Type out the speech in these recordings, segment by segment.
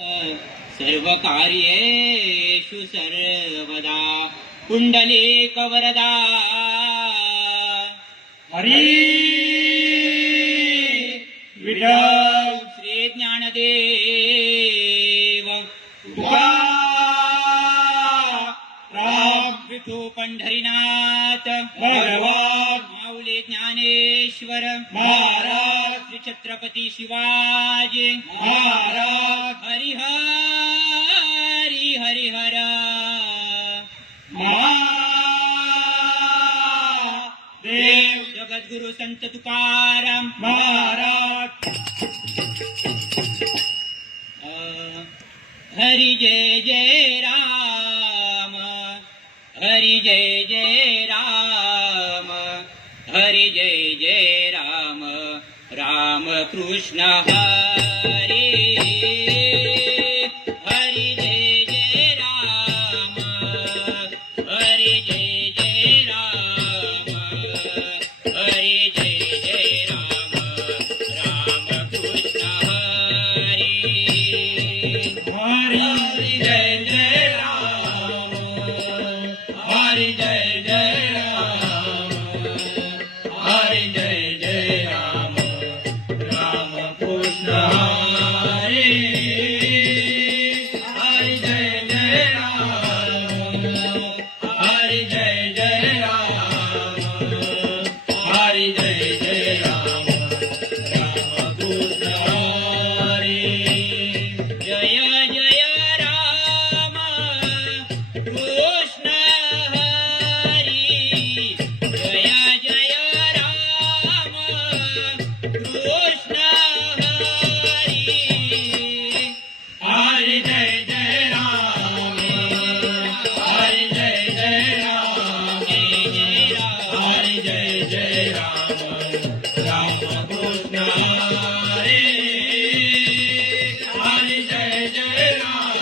सर्व कार्येषु सर्वदा कुंडलिक वरदा हरी विठ्ठल श्री ज्ञानदेव राम विठू पंढरीनाथ भगवान माऊली ज्ञानेश्वर महाराज श्री छत्रपती शिवाजी महाराज हरिहरी हरिहर महादेव जगद्गुरु संत तुकाराम महाराज हरि जय जय राम हरि जय जय राम हरि जय जय राम राम कृष्ण हरी हरि जय जय राम हरि जय जय राम हरि जय जय राम राम कृष्ण हरी हरि जय जय राम हरि जय जय राम हरि जय जय राम राम कृष्ण हरि हरि जय जय राम हरि जय जय राम हरि जय जय राम राम कृष्ण हरि जय जय राम कृष्ण हरी जय जय राम कृष्ण हरी हरि जय जय राम हरि जय जय राम हरि जय जय राम राम कृष्ण हरि हरि जय जय राम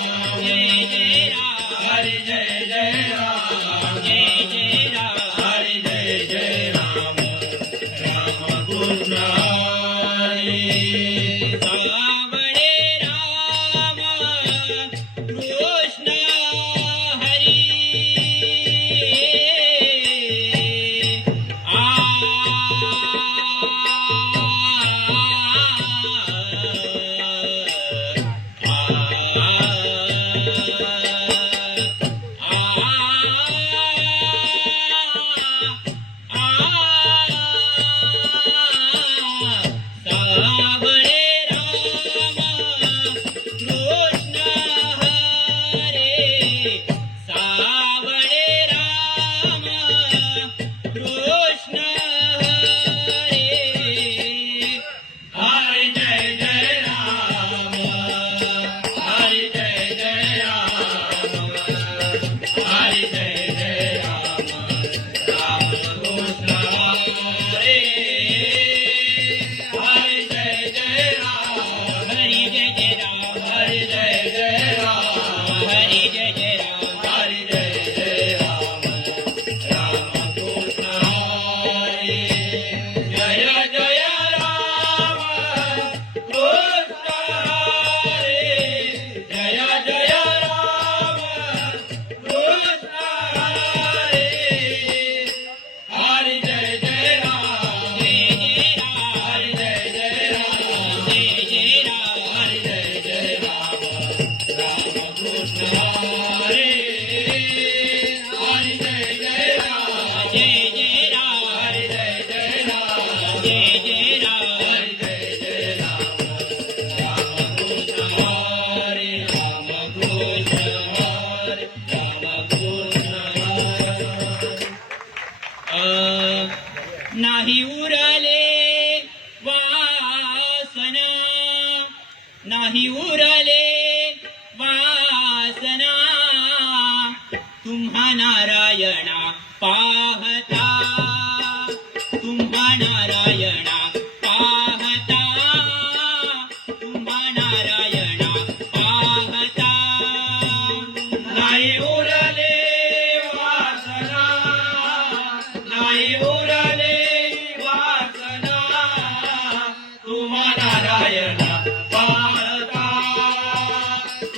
हरि जय जय राम हरि जय जय राम राम कृष्ण हरि सावळे राम कृष्ण हरी सावळे राम कृष्ण हरे सावळे राम कृष्ण हरे हरि जय जय राम हरि जय जय राम हरि जय जय राम राम कृष्ण हरि हरि जय जय राम हरि जय जय राम हरि जय जय राम हरि जय जय राम हरि जय जय राम राम कृष्ण हरि जय जय राम कृष्ण हरि जय जय राम कृष्ण हरि हरि जय जय राम हरि जय जय राम हरि जय जय राम राम कृष्ण हरि हरि जय जय राम जय जय राम हरि जय जय राम जय जय राम हरि जय जय राम राम कृष्ण हरि राम कृष्ण हरि राम कृष्ण हरि नाही उरले वासना नाही उरले वासना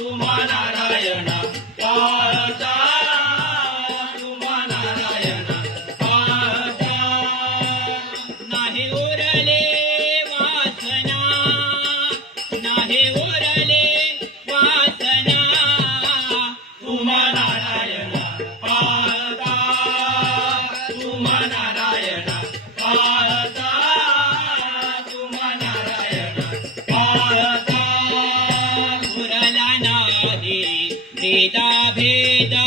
तुम्हा नारायणा पाहता तुम्हा नारायणा पाहता नाही उरले वासना नाही उरले वासना तुम्हा नारायणा पाहता तुम्हा नारायणा पाहता तुम्हा नारायणा पाहता उरला नाही भेदा भेदा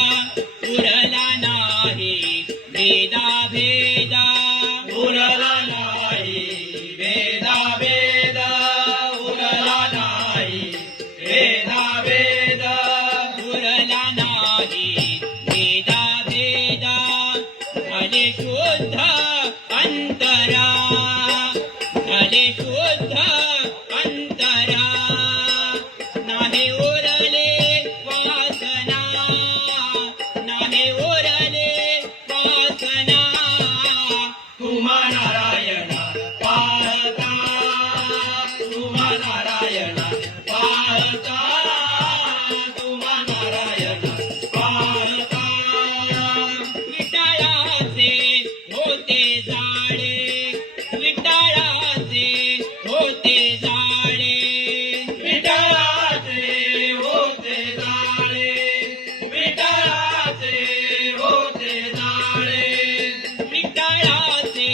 उरला नाही भेदा भेदा उरला नाही वेदा वेद उरला नाही वेदा वेद उरला नाही भेदा भेदा झाले शुद्ध अंतरा झाले शुद्ध अंतरा नाही उरले वासना नाही उरले वासना तुम्हा नारायणा पाहता तुम्हा नारायणा पाहता तुम्हा नारायणा पाहता विटाळाचे होते जाळे विटाळाचे होते जाळे विठ्ठलाचे होते जाळे विठ्ठलाचे होते जाळे विटाळाचे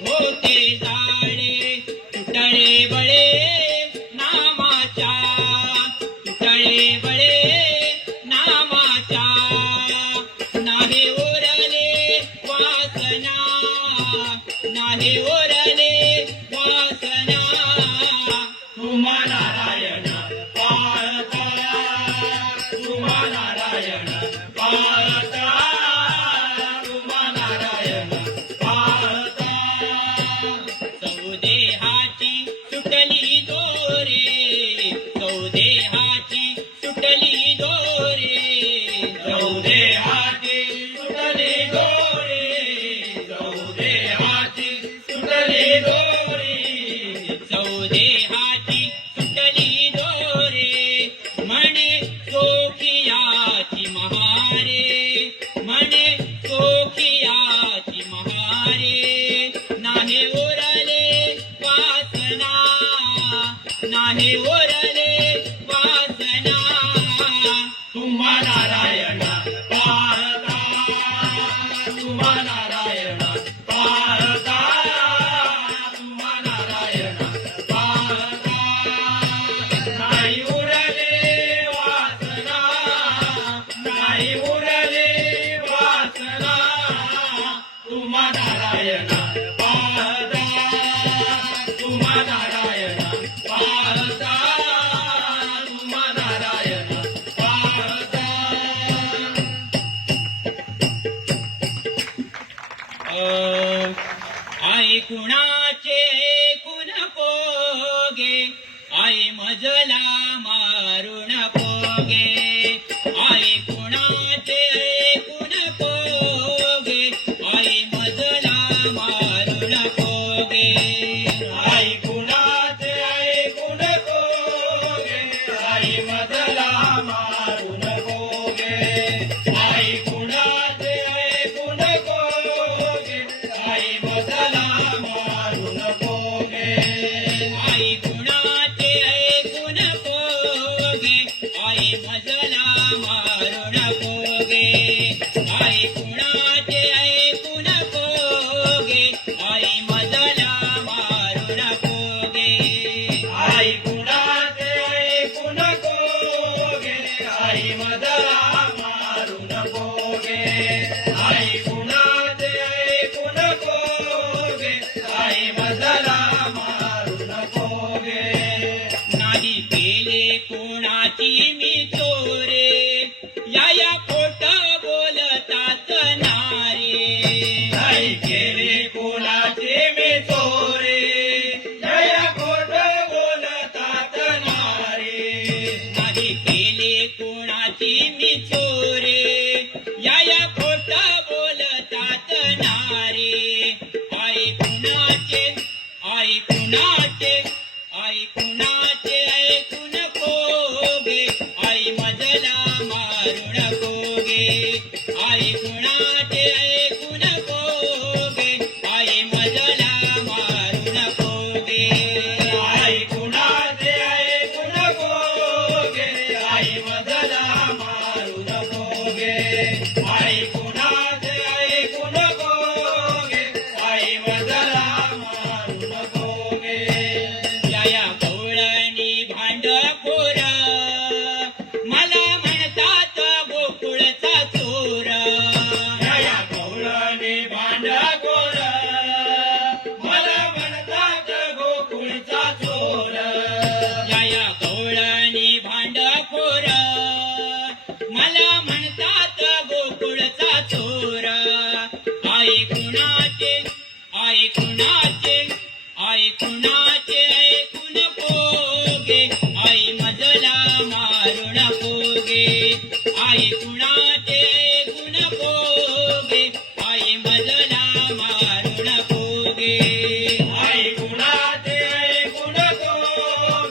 होते जाळे तुटळे बळे नामाच्या तुटळे बळे नामाच्या नाही उरले वासना नाही उरले वासना तुम्हा नारायणा पाहता तुम्हा नारायणा पाहता तुम्हा नारायणा पाहता सौदेहाची सुटली दोरे सौदेहाची सुटली दोरे जाऊदे हाती सुटली दोरी जाऊदे हाती सुटली दोरी सौदेहाची सुटली दोरे म्हणे सोखियाची महारे म्हणे सोखियाची महारे नाही उरले वासना नाही उरले वासना तुम्हा नारायणा पाहता तुम्हा नारायणा पाहता तुम्हा नारायणा पाहता नाही उरले वासना नाही उरले वासना तुम्हा नारायणा पाहता तुम्हा नारायणा पाहता तुम्हा नारायणा पाहता आई कुणाचे ऐकून पोगे आई मजला मारून पोगे आई कुणाचे ऐकून पोगे आई मजला मारून पोगे आई कुणाचे ऐकून कोगे आई मजला मारून कोगे आई कुणाचे ऐकून कोगे आई मजला मारून कोगे आई कुणाचे ऐकून पोगे आई मजला मारून पोगे आई कुणाचे ऐकून पोगे आई मजला मारून पोगे आई कुणाचे ऐकून कोगे आई मजला मारून कोगे आई कुणाचे ऐकून कोगे आई मजला मारून कोगे नाही केले कोणाची मी चोरे या खोट बोलतात नारे नाही केले कोणाचे मी चोरे जया खोट बोलतात नारे नाही केले कोणाची मी चोरे या खोट बोलतात नारे आई कुणाचे आई कुणाचे ऐकून पोगे आई आई मजला मारू नको गे आई कुणाचे ऐकू नको गे आई मजला मारू नको गे या गवळणी भांडखोर मला म्हणतात गोकुळचा चोर या गवळणी भांडखोर मला म्हणतात गोकुळचा चोर या गवळणी भांडखोर मला म्हणतात गोकुळचा चोर आई कुणाचे ऐकू नको गे आई मजला मारू नको गे आई कुणाचे ऐकू नको गे आई मजला मारू नको गे आई कुणाचे ऐकू नको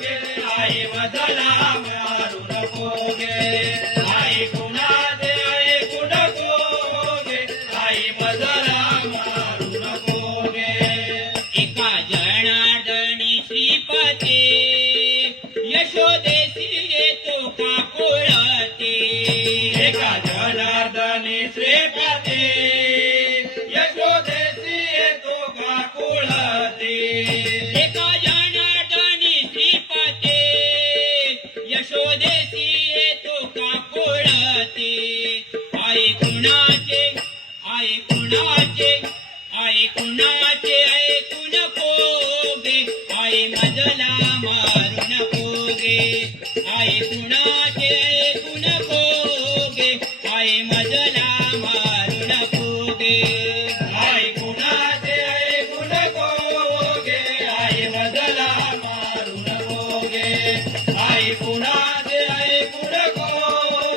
गे आई मजला मारू नको गे आई कुणाचे ऐकू नको गे आई मजला मारू नको गे एका जनार्दनी श्रीपती यशोदेसी येतो का कोळते एका जनार्दनी श्रीपती यशोदेसी येतो का कुळती एका जनार्दनी श्रीपती यशोदेसी येतो का कोळते आई कुणाचे ऐकू नको गे आई मजला मारू नको गे आई कुणाचे ऐकू नको गे आई मजला मारू नको गे आई कुणाचे ऐकू नको गे आई मजला मारू नको गे आई कुणाचे ऐकू नको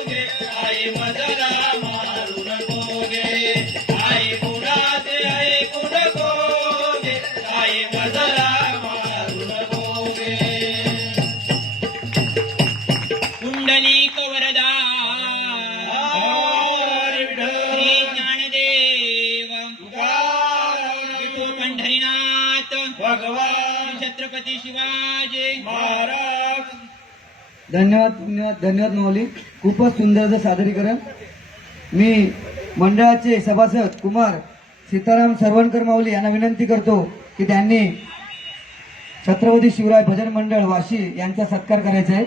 गे आई मजला मारू नको गे आई कुणाचे ऐकू नको गे आई मजला मारू नको गे कुंडलिक वरदा हरी श्री विठ्ठल ज्ञानदेव तुकाराम विठू पंढरीनाथ भगवान छत्रपती शिवाजी महाराज धन्यवाद माऊली. खूपच सुंदर असं सादरीकरण. मी मंडळाचे सभासद कुमार सीताराम सरवणकर माऊली यांना विनंती करतो की त्यांनी छत्रपती शिवराय भजन मंडळ वाशी यांचा सत्कार करायचा आहे.